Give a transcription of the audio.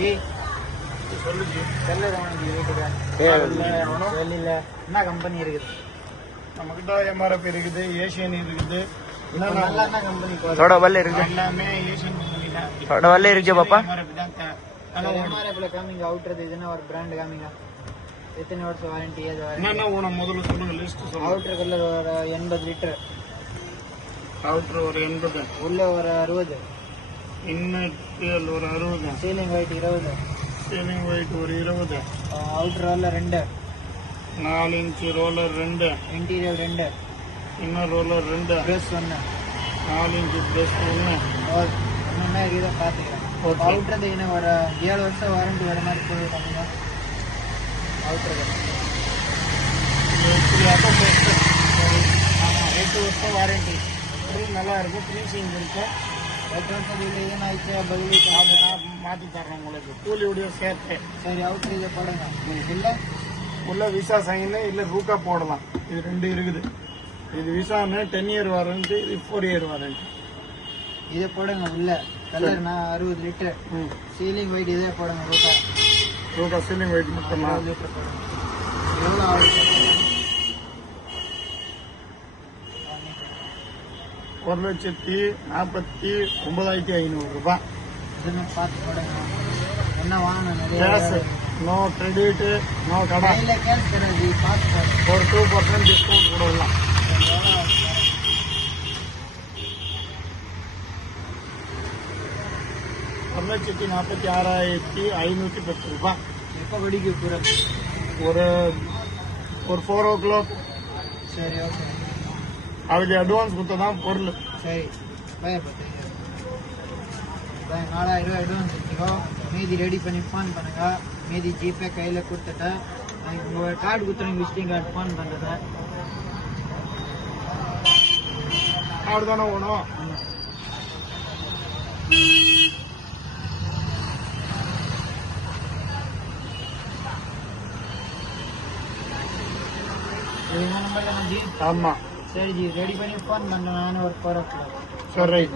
G சொல்லு G. செல்லுதான் G வீட்டுக்கு வெளியில என்ன கம்பெனி இருக்குது? நம்மகிட்ட எம்ஆர்எஃப் இருக்குது, ஏசியன் இருக்குது. நல்லா என்ன கம்பெனி? थोड़ा बल्ले रुक जा, எல்லாமே ஏசியன் கம்பெனி தான். थोड़ा बल्ले रुक जा पापा। MRF தான் எம்ஆர்எஃப்ல காமிங்க, அவுட்டர் இதுன்னா ஒரு பிராண்ட் காமிங்க. எத்தனை வருஷம் வாரண்டி? அது வாரண்டி என்னென்ன வேணும் முதல்ல சொல்லுங்க, லிஸ்ட் சொல்லுங்க. அவுட்டருக்குள்ள ஒரு 80 லிட்டர், அவுட்டர் ஒரு 80, உள்ள ஒரு 60, இன்னல் ஒரு 60, சீலிங் வெயிட் 20, சீலிங் வெயிட் ஒரு 20, outer roller 2, 4 inch roller 2, interior 2, inner roller 2, press 1, 4 inch brush 1. ஒன்றுமே இருக்குதா பார்த்துக்கிறேன். Okay. அவுட்டர் இன்னும் ஒரு 7 வருஷம் வாரண்டி வர மாதிரி போயிருக்காங்க. அவுட்டர் ஆமாம், 8 வருஷம் வாரண்டி. நல்லா இருக்கும், ஃபினிஷிங் இருக்கும். 8 வருஷம் இல்லை ஏன்னாச்சு பதில் மாற்றி தர்றேன் உங்களுக்கு, கூலியோடைய சேர்த்து. சரி அவுட்டர் இதை போடுங்க. இல்லை உள்ள விசா சைன் இல்ல ரூக்கா போடலாம். இது 2 இருக்குது. இது விசான்னு 10 இயர் வாரண்டி, இது 4 இயர் வாரண்டி. இதை போடுங்க. உள்ள கலர் 60 லிட்டர், சீலிங் வெயிட் இதே போடுங்க. ரூக்கா சீலிங் வெயிட் மட்டும் 60 லிட்டர் போடுங்க. எவ்வளோ ஆகுது? 1,49,500 ரூபாய். இதுன்னு பார்த்து போடுங்க. என்ன வாங்கணும்? கேஷ், நிறைய நோ கிரெடிட், நோ கடை. கையில் கேஷ் கிடையாது, பார்த்து போடுங்க. ஒரு 2% டிஸ்கவுண்ட் கொடுக்கலாம். எவ்வளோ ஆகுது? 1,46,510 ரூபாய். எப்போ வெடிக்க கூற? ஒரு 4 o'clock. சரி ஓகே. அதுக்கு அட்வான்ஸ் கொடுத்ததான் பொருள். சரி பயப்பட்டு 4000 ரூபாய் அட்வான்ஸ் வச்சுக்கோ. மீதி ரெடி பண்ணி ஃபோன் பண்ணுங்க. மீதி ஜிபே கையில் கொடுத்துட்டேன். உங்கள் கார்டு கொடுத்துருங்க, விசிட்டிங் கார்டு ஃபோன் பண்ணுறேன். கார்டு தானே வேணும். இது நம்பர் தானே ஜி? ஆமா, சரி ஜி, ரெடி பண்ணி ஃபோன் பண்ணுறேன். நானும் ஒரு 4 o'clock. சரி ரைட்.